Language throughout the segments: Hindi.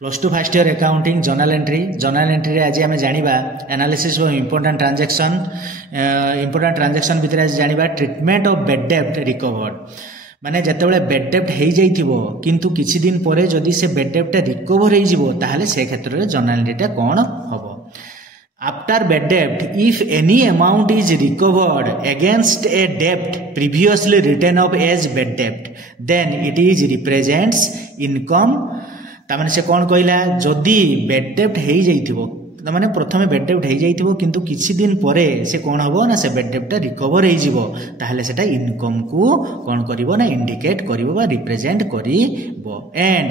Plus two fast year accounting journal entry आज आम जाना एनालिसिस ऑफ इंपोर्टेंट ट्रांजैक्शन भितर आज जाना ट्रीटमेंट ऑफ बैड डेब्ट रिकवर्ड माने जितेबाला बैड डेब्ट हो जाइथिबो किंतु किछि दिन परे जदि से बैड डेब्ट रिकवर हो जिवो ताहले से क्षेत्र में जर्नल एंट्रीटा कौन हबो। आफ्टर बैड डेब्ट if any amount is recovered against ए डेब्ट previously written off as bad डेब्ट then it is represents income. तामाने से कौन कहला जदि बैड डेब्ट हो जाइथिबो तामाने प्रथमे बैड डेब्ट हो जाइथिबो किंतु किछि दिन परे से कौन हबो ना से बैड डेब्ट रिकवर हो जिवो ताहले सेटा इनकम को कौन करिवो ना इंडिकेट करिवो बा रिप्रेजेंट करिवो एंड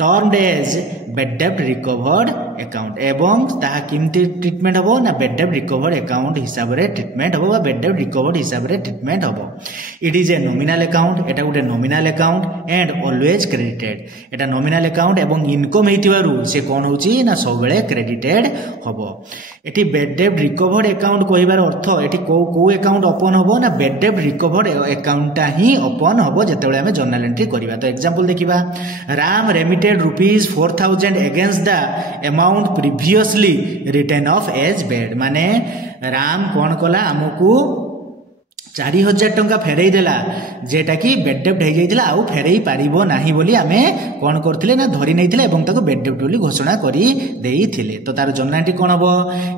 टर्म्ड एज बैड डेब्ट रिकवर्ड अकाउंट एवं ताहा किमती ट्रीटमेंट हबो ना बैड डेब्ट रिकवर्ड अकाउंट हिसाब रे ट्रीटमेंट हबो बा बैड डेब्ट रिकवर्ड हिसाब रे ट्रीटमेंट हबो। It is a nominal account Etah Gute nominal account and always credited Etah nominal account एवं इनकम हेतिबारु से कौन होची ना सब बेले क्रेडिटेड हबो। एटी बैड डेब्ट रिकवर्ड अकाउंट कहिबार अर्थ एटी को अकाउंट ओपन हबो ना बैड डेब्ट रिकवर्ड अकाउंटटा ही ओपन हबो जेतेबेले हमें जर्नल एंट्री करिबा। तो एग्जांपल देखिबा Ram remitted ₹4000 against the amount previously written off as bad माने राम कौन कला हमकू 4000 टंका फेरई देला जेटा कि बेड डेब्ट हो जाइथिला आउ फेरई पारिबो नाही बोली आमे कोन करथिले ना धरि नैथिले एवं ताको बेड डेब्ट बोली घोषणा करी देइथिले। तो तार जर्नल एंट्री कोन हबो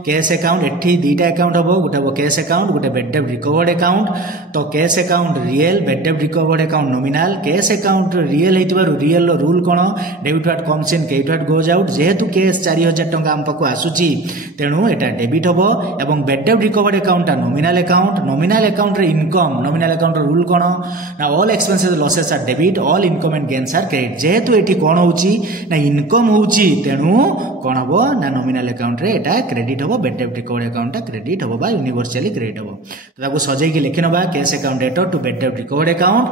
कैश अकाउंट एठी दुईटा अकाउंट हबो गोटे हबो कैश अकाउंट गोटे बेड डेब्ट रिकवर्ड अकाउंट। तो कैश अकाउंट रियल बेड डेब्ट recovered account nominal. Cash account real हेतिबारु रियल रो रूल कोन debit what comes in credit what goes out जेहेतु कैश 4000 टंका हम पाको आसुची तेनु एटा डेबिट हबो एवं बेड डेब्ट recovered account nominal account income nominal account rule कौन ना all expenses losses are debit all income and gains are credit जेहेतु एठी कौन होउची ना इनकम होउची तेनु कौन हबो ना नॉमिनल अकाउंट रे एटा क्रेडिट हबो बेड डेब्ट रिकवर्ड अकाउंट क्रेडिट हबो बा यूनिवर्सली क्रेडिट हबो। तो ताको सजै के लिखि नबा cash account debtor to bad डेब्ट रिकवर्ड अकाउंट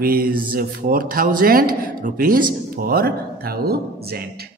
₹4000 ₹4000।